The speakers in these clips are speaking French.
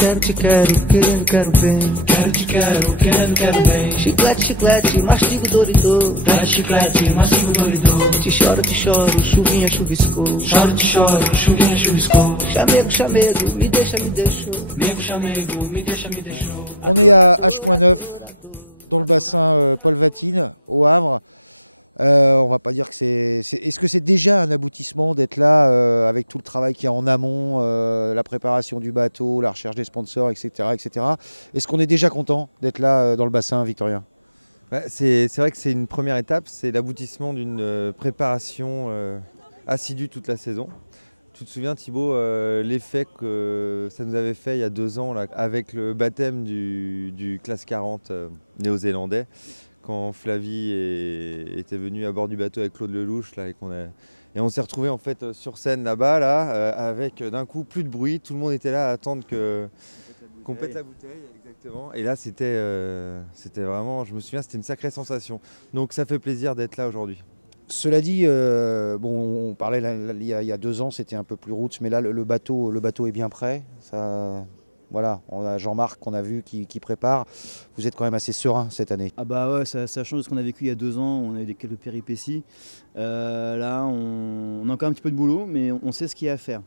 querendo, quero bem. Quero te quero, quero bem. Chiclete, chiclete, mastigo, doridor. Dá chiclete, mastigo, doridor. Te choro, chuvinha, chuviscou. Choro, te choro, chuvinha, chuviscou. Chamego, chamego, me deixa, me deixou. Nego, chamego, me deixa, me deixou. On est à H-9, dans le bassin Paul Vatine, au Havre. On va pas dire que c'est... Est-ce que c'est déjà un aboutissement d'être là avec tout le travail qu'il y a en amont, la préparation du bateau, la recherche des sponsors, etc. etc. Est-ce qu'on est déjà content d'être là dans le bassin, Victorien ? Ouais, c'est vrai que c'est une première étape, c'est l'aboutissement d'une préparation assidue toute la saison. Tu te souviens Thibaut, l'effet que ça nous avait fait il y a 2 ans là, avec le baptême du classe 40 néo-zélandais, quand Flavie était venu à bord du bateau avec Claude Lelouch là, et on s'est retrouvé en fait sur scène là-bas avec d'un coup plus de bruit, tout le monde était là à attendre qu'on pète la bouteille, exactement. Et là c'était vraiment, je me souviens, c'était une sacrée sensation. Donc ça fait plaisir d'être là aujourd'hui. Cela dit, bon, on parlait il y a 2 ans, c'était un peu plus roots, mais là le bateau est bien prêt. Ça, voilà, on a Jean-Marc qu'on a vu qui prépare. Vous êtes quand même assez serein cette année. Ah bah ouais, ça change de ce qu'on a vécu il y a 2 ans. On a eu quelques péripéties. Là, on a encore un petit peu de boulot, mais on sait ce qu'il y a à faire.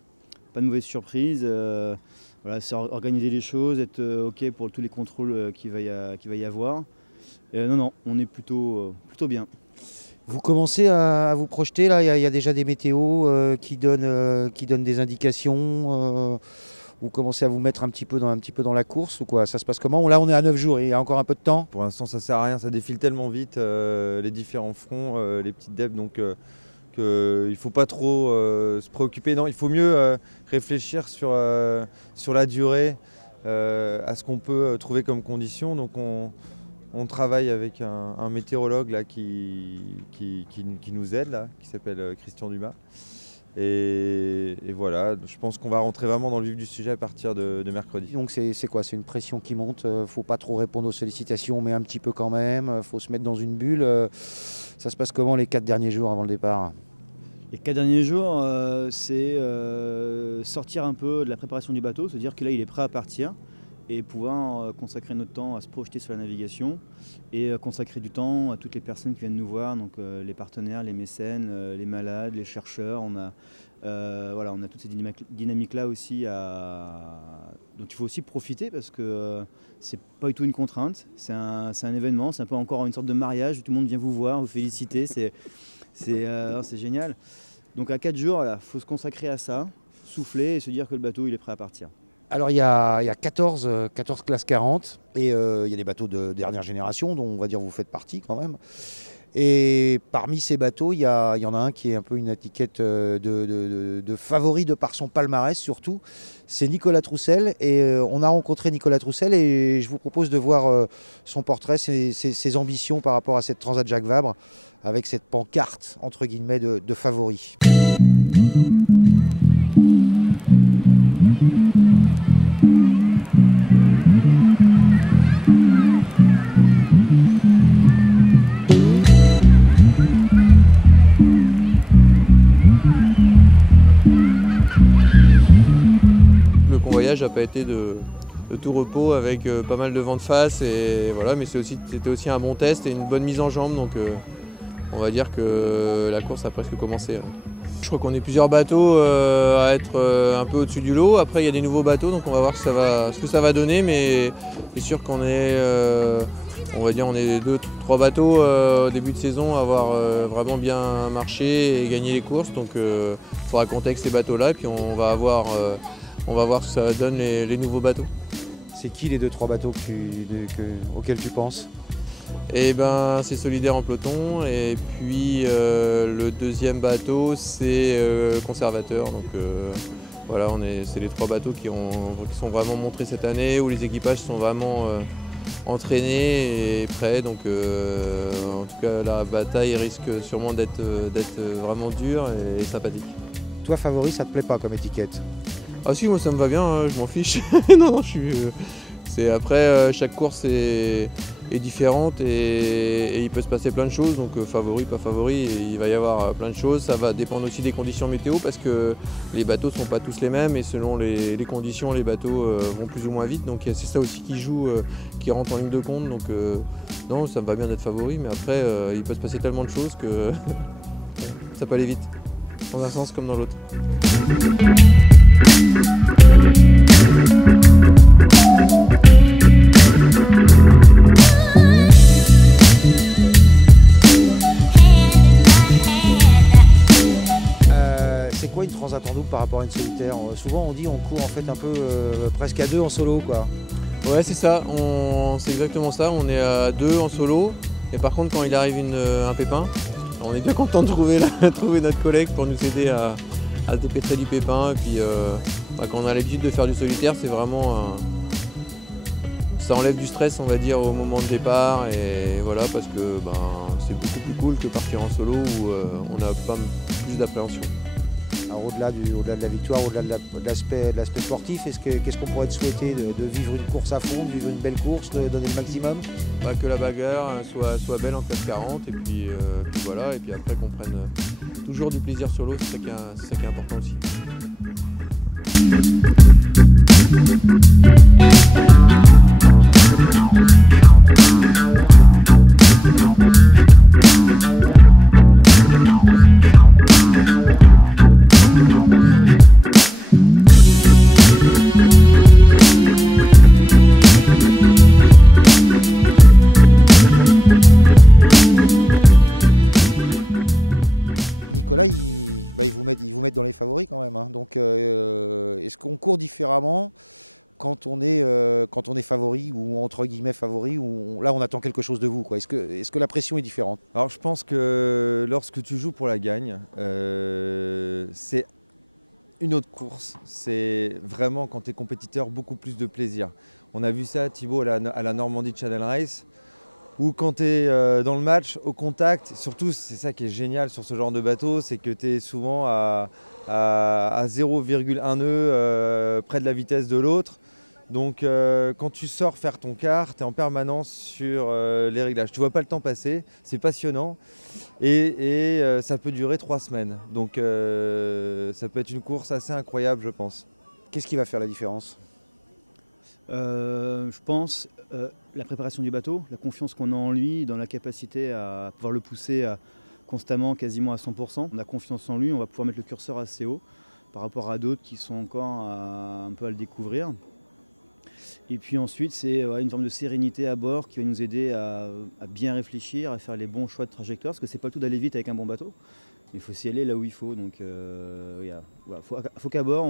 Pas de mauvaise surprise. Voilà, c'est organiser les choses, être OK pour tous les contrôles qu'il va y avoir. Non, on est plutôt bien. Vous commencez à vous projeter là, il y a déjà des météos qui donnent des indications. Vous commencez à vous mettre un petit peu dans la course ou quoi? Ça se passe comment? Là on est à 9 jours, il y a encore un peu de temps. Pour l'instant ça sert à rien, ça défile tellement vite les différents fronts, les petites dèbs, donc qu'il ne faut pas trop se préoccuper. Non, il faut mieux réfléchir sur la durée, à ce qu'on peut trouver comme conditions. Donc on travaille avec un météorologue là, qui nous aide, là, qui s'appelle Christian Dumas. Et voilà, je pense qu'on va rentrer vraiment dans le vif du sujet à partir de mercredi. Donc c'est quoi? C'est une pression qui monte, faut pas trop répondre aux sollicitations, mais un petit peu quand même, faut se mettre dans une bulle. Ça se passe comment les 4 derniers jours avant le départ? Les 4 derniers jours, c'est sortir un peu de la préparation du bateau, se dire que là il est prêt à partir et pouvoir consacrer notre temps à se projeter sur la navigation et consacrer du temps à toutes les personnes qui viennent nous voir, donc les partenaires, les mécènes, les malades, les chercheurs. On a toutes ces dynamiques-là aussi dont il faut aussi profiter parce que c'est pas du tout une contrainte, c'est un événement, c'est un peu encore une sorte de mariage où tout le monde vient vous voir, vous féliciter, c'est génial. Donc à 4 jours, il faut se consacrer à ça, souffler et se dire que le bateau il est prêt à partir. Alors il y a 14 classes 40 et il y a des bateaux de dernière génération dont on va dire vous faites partie quand même. Et parmi ces bateaux, il y en a un qui est un peu une étiquette de favori de par son palmarès surtout. C'est Nicolas Troussel et on a rencontré Nicolas Troussel et je vous propose de voir son portrait, ses ambitions par rapport à cette Transat Jacques Vabre avec cette pancarte entre guillemets de favori. n'a pas été de tout repos avec pas mal de vent de face et voilà, mais c'était aussi un bon test et une bonne mise en jambe, donc on va dire que la course a presque commencé. Je crois qu'on est plusieurs bateaux à être un peu au-dessus du lot. Après il y a des nouveaux bateaux, donc on va voir ce que ça va donner, mais c'est sûr qu'on est on va dire on est 2-3 bateaux au début de saison à avoir vraiment bien marché et gagné les courses, donc il faudra compter avec ces bateaux-là et puis on va voir ce que ça donne les nouveaux bateaux. C'est qui les 2-3 bateaux auxquels tu penses? Eh ben, c'est Solidaire en peloton et puis le deuxième bateau c'est Conservateur. Donc voilà, c'est les 3 bateaux qui sont vraiment montrés cette année, où les équipages sont vraiment entraînés et prêts. Donc en tout cas la bataille risque sûrement d'être vraiment dure et sympathique. Toi favori, ça te plaît pas comme étiquette? Ah si, moi ça me va bien, hein, je m'en fiche. Non, c'est après chaque course est différente et il peut se passer plein de choses, donc favori, pas favori, il va y avoir plein de choses. Ça va dépendre aussi des conditions météo parce que les bateaux ne sont pas tous les mêmes et selon les conditions, les bateaux vont plus ou moins vite. Donc c'est ça aussi qui joue, qui rentre en ligne de compte. Donc non, ça me va bien d'être favori, mais après il peut se passer tellement de choses que ça peut aller vite, dans un sens comme dans l'autre. C'est quoi une transat en double par rapport à une solitaire? Souvent on dit on court en fait un peu presque à deux en solo, quoi. Ouais, c'est ça, c'est exactement ça, on est à deux en solo et par contre quand il arrive un pépin, on est bien content de trouver notre collègue pour nous aider à se dépêtrer du pépin. Et puis quand on a l'habitude de faire du solitaire, c'est vraiment ça enlève du stress, on va dire, au moment de départ, et voilà, parce que c'est beaucoup plus cool que partir en solo où on a pas plus d'appréhension. Alors au-delà de la victoire, au-delà de l'aspect sportif, qu'est-ce qu'on pourrait te souhaiter de vivre une course à fond, de vivre une belle course, de donner le maximum? Que la bagarre soit belle en classe 40 et puis voilà, et puis après qu'on prenne toujours du plaisir sur l'eau, c'est ça qui est important aussi. Nicolas, ils vous mettent dans les favoris quand même, hein. Donc est-ce qu'on court différemment quand on est favori ou entre guillemets favori, ou là on attend quelque chose de vous, quoi? Est-ce que la pression est différente? Alors je pense que lorsque tu joues pour la gagne, c'est une autre course. C'est vraiment, quand tu es compétiteur, beaucoup plus de plaisir. On a vu ça, Thibaut, à la Normandie Channel Race, où quand tu es dans le match, au contact, surtout c'est ça qui est génial sur ce genre de bateau, c'est que tu es souvent à 0,1 nœud près de la vitesse de l'autre. Donc quand tu sors faire ton quart, tu es en permanence sur les réglages. Tu vois pas le temps passer, c'est passionnant et ça peut durer 3 semaines. Donc ça peut être une course assez incroyable, je pense. Qu'est-ce qui va faire la différence? Je pense la préparation du bateau, la confiance qu'on a en lui, dans la capacité à pouvoir le pousser constamment, quasiment à 100%. On a confiance en lui, on va pouvoir mettre le curseur assez haut par rapport à d'autres qui sont encore un peu à le découvrir. Et puis ensuite, c'est une forme de sérénité à bord qui va nous aider à bien réfléchir, à faire les bons choix de trajectoire, parce que c'est pas tout d'aller vite avec un bon bateau, mais il faut s'y aller là où il faut. Donc faut qu'à bord,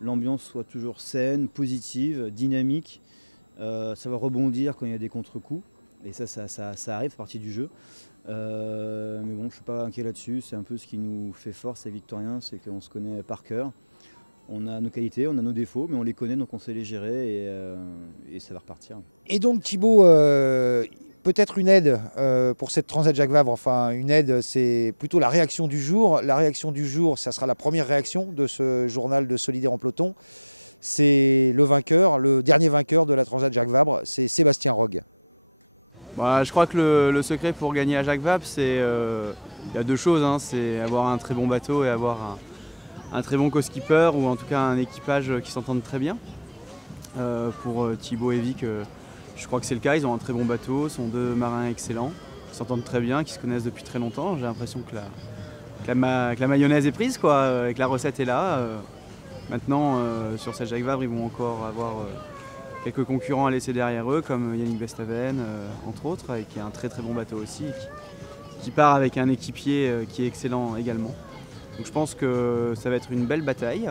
l'ambiance soit toujours saine, positive, dynamique, savoir rebondir quand il y a des contre-coups, et ça arrive, c'est partie du jeu. Mais bon, je ne suis pas inquiet là-dessus, c'est un peu ce qui nous fait force à Victorien, c'est qu'on se connaît par cœur. On a nos qualités, on a nos défauts, mais on les connaît, donc on sait les gérer et ça va repartir. Et donc Thibaut, peut-être une aide pour cette Transat Jacques Vabre, enfin une aide, c'est plutôt la réaction du jour. La réaction du jour, ça sera la première réaction de ce journal de Solidaire en peloton. C'est le dernier vainqueur de la Transat Jacques Vabre, c'est Sébastien Rogue. Je crois que le secret pour gagner à Jacques Vabre, c'est il y a deux choses, hein, c'est avoir un très bon bateau et avoir un très bon co-skipper, ou en tout cas un équipage qui s'entende très bien. Pour Thibaut et Vic, je crois que c'est le cas, ils ont un très bon bateau, sont deux marins excellents, qui s'entendent très bien, qui se connaissent depuis très longtemps. J'ai l'impression que la mayonnaise est prise, quoi, et que la recette est là. Maintenant, sur cette Jacques Vabre, ils vont encore avoir quelques concurrents à laisser derrière eux, comme Yannick Bestaven, entre autres, et qui a un très très bon bateau aussi, qui part avec un équipier qui est excellent également. Donc je pense que ça va être une belle bataille,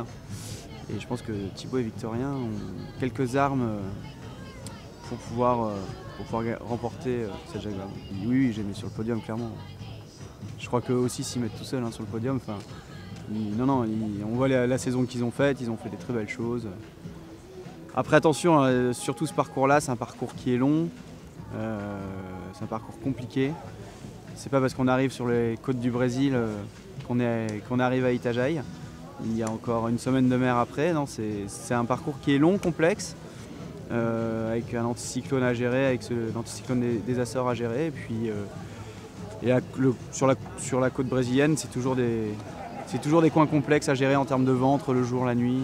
et je pense que Thibaut et Victorien ont quelques armes pour pouvoir remporter cette Jacques Vabre. Oui, j'ai mis sur le podium, clairement. Je crois qu'eux aussi s'y mettent tout seuls sur le podium. Enfin, on voit la saison qu'ils ont faite, ils ont fait des très belles choses. Après attention, surtout ce parcours-là, c'est un parcours qui est long, c'est un parcours compliqué. C'est pas parce qu'on arrive sur les côtes du Brésil qu'on arrive à Itajaí. Il y a encore une semaine de mer après. Non, c'est un parcours qui est long, complexe, avec un anticyclone à gérer, avec l'anticyclone des Açores à gérer. Et puis sur la côte brésilienne, c'est toujours des coins complexes à gérer en termes de ventre, le jour, la nuit,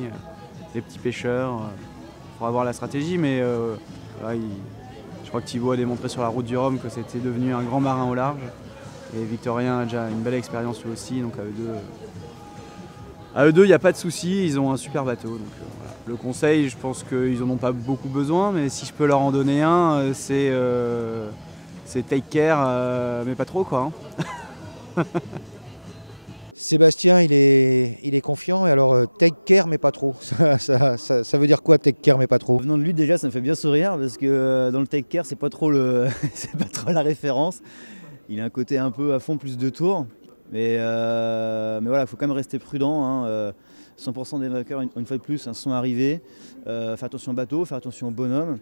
les petits pêcheurs. Il faudra voir la stratégie, mais voilà, je crois que Thibaut a démontré sur la route du Rhum que c'était devenu un grand marin au large. Et Victorien a déjà une belle expérience lui aussi, donc à eux deux, il n'y a pas de souci, ils ont un super bateau. Donc, voilà. Le conseil, je pense qu'ils n'en ont pas beaucoup besoin, mais si je peux leur en donner un, c'est take care, mais pas trop quoi. Hein. Sébastien, il est confiant, et alors take care mais pas trop. Ça veut dire quoi take care mais pas trop? Venant de lui déjà, ça me fait bien sourire parce que dans le take care, c'est pas trop la référence. Il a un côté un peu à fond, plus de tours. Mais voilà, il faut quand même rester prudent. Hein. 100% des vainqueurs, une fois de plus, sont arrivés. Faire attention au bateau, faire attention au bonhomme.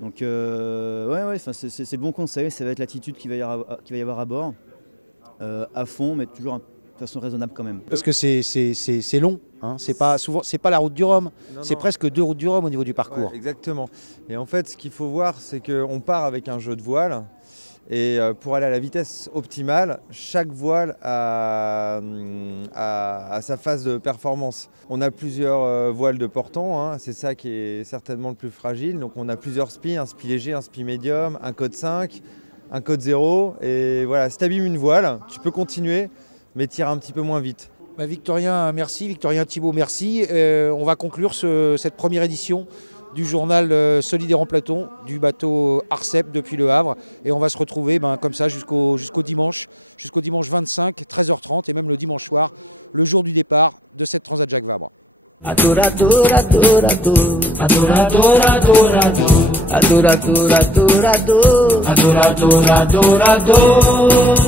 Donc c'est le bon conseil, ça va être l'attitude qu'il va y avoir à bord. À fond, mais toujours de façon raisonnable quand même. Parce que c'est long, hein. C'est pas la route du Rhum, c'est presque 2 routes du Rhum au niveau du parcours. Ouais, exactement. Et en fait, ce qu'il faut voir, c'est qu'on part avec un jeu de voile. Et pour aller à la vitesse optimale, chaque voile a sa phase de performance. On a plusieurs voiles de portant, hein, c'est ça qui est certainement le plus fragile. Donc on a plusieurs spies, un spi léger, un spi médium, un code 5, un code 0. Et voilà, si tu abîmes une voile, tu peux continuer, mais tire un petit peu moins vite. Victorien, merci. Victorien, Thibaut, merci. On va conclure cette première édition du journal Solide et Remplaton du bateau Arcep depuis Le Havre, et on va se retrouver comme ça jusqu'au dimanche 25, 13h30, et même le dimanche soir, le jour du départ de cette Transat Jacques Vabre. Adorador, adorador, adorador, adorador, adorador, adorador, adorador, adorador.